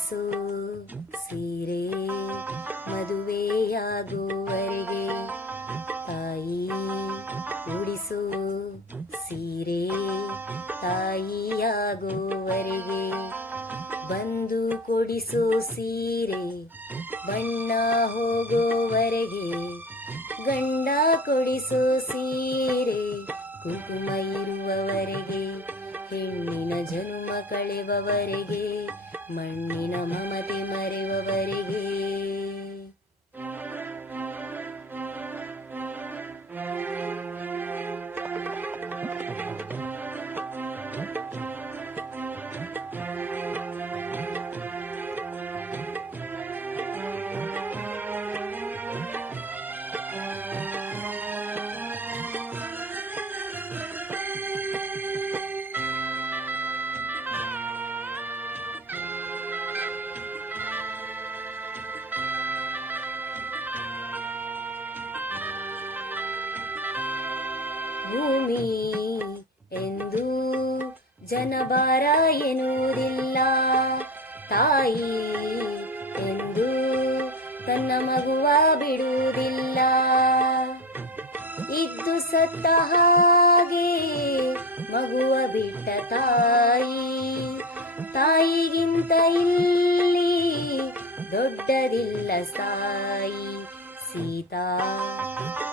ಉಡಿಸು ಸೀರೆ ಮದುವೆಯಾಗುವವರೆಗೆ ತಾಯಿ ಉಡಿಸು ಸೀರೆ ತಾಯಿಯಾಗುವವರೆಗೆ ಬಂದು ಕೊಡಿಸು ಸೀರೆ ಬಣ್ಣ ಹೋಗೋವರೆಗೆ ಗಂಡ ಕೊಡಿಸೋ ಸೀರೆ ಕುಂಕುಮ ಇರುವವರೆಗೆ ಹೆಣ್ಣಿನ ಜನ್ಮ ಕಳೆವವರೆಗೆ ಮಣ್ಣಿನ ಭೂಮಿ ಎಂದು ಜನಭಾರ ಎನ್ನುವುದಿಲ್ಲ. ತಾಯಿ ಎಂದು ತನ್ನ ಮಗುವ ಬಿಡುವುದಿಲ್ಲ. ಇದ್ದು ಸತ್ತ ಹಾಗೆ ಮಗುವ ಬಿಟ್ಟ ತಾಯಿ. ತಾಯಿಗಿಂತ ಇಲ್ಲಿ ದೊಡ್ಡದಿಲ್ಲ ಸಾಯಿ. ಸೀತಾ,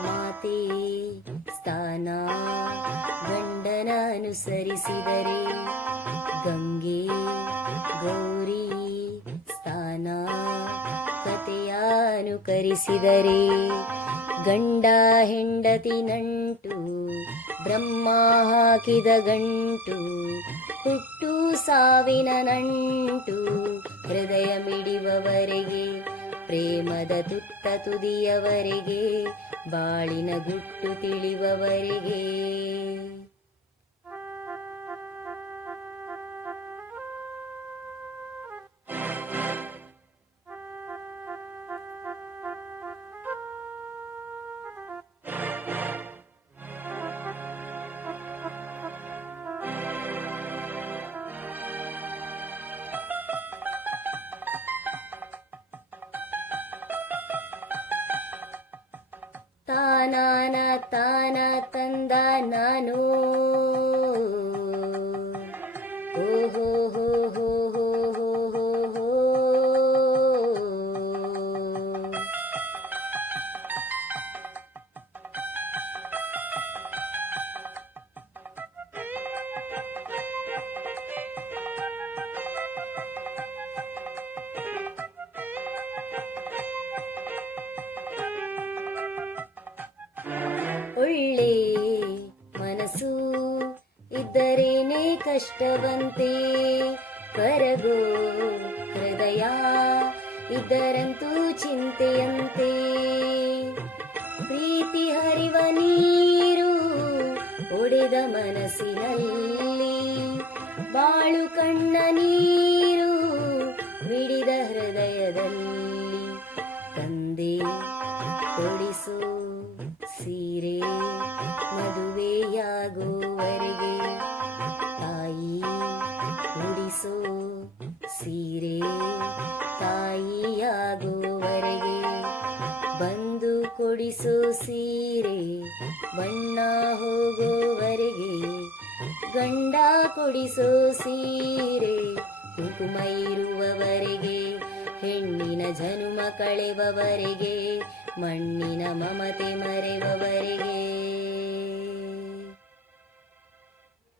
ಮಾತೆ, ಸ್ಥಾನ, ಗಂಡನ ಅನುಸರಿಸಿದರೆ ಗಂಗೆ, ಗೌರಿ, ಸ್ಥಾನ, ಕತೆಯ ಅನುಕರಿಸಿದರೆ ಗಂಡ ಹೆಂಡತಿ ನಂಟು, ಬ್ರಹ್ಮ ಹಾಕಿದ ಗಂಟು, ಹುಟ್ಟು ಸಾವಿನ ನಂಟು, ಹೃದಯ ಮಿಡಿವವರೆಗೆ ಪ್ರೇಮದ ತುತ್ತ ತುದಿಯವರೆಗೆ ಬಾಳಿನ ಗುಟ್ಟು ತಿಳಿವವರೆಗೆ. ತಾನಾನ ತಾನ ತಂದ ನಾನು ಒಳ್ಳೆ ಮನಸ್ಸು ಇದ್ದರೇನೆ ಕಷ್ಟವಂತೆ. ಕರಗೋ ಹೃದಯ ಇದರಂತೂ ಚಿಂತೆಯಂತೆ. ಪ್ರೀತಿ ಹರಿವ ನೀರು ಒಡೆದ ಮನಸ್ಸಿನಲ್ಲಿ. ಬಾಳು ಕಣ್ಣ ನೀರು ಬಿಡಿದ ಹೃದಯದಲ್ಲಿ. ಕೊಡಿಸು ಸೀರೆ, ಬಣ್ಣ ಹೋಗುವವರೆಗೆ ಗಂಡ ಕೊಡಿಸೋ ಸೀರೆ, ಕುಂಕುಮ ಇರುವವರೆಗೆ. ಹೆಣ್ಣಿನ ಜನುಮ ಕಳೆವವರೆಗೆ, ಮಣ್ಣಿನ ಮಮತೆ ಮರೆವವರೆಗೆ.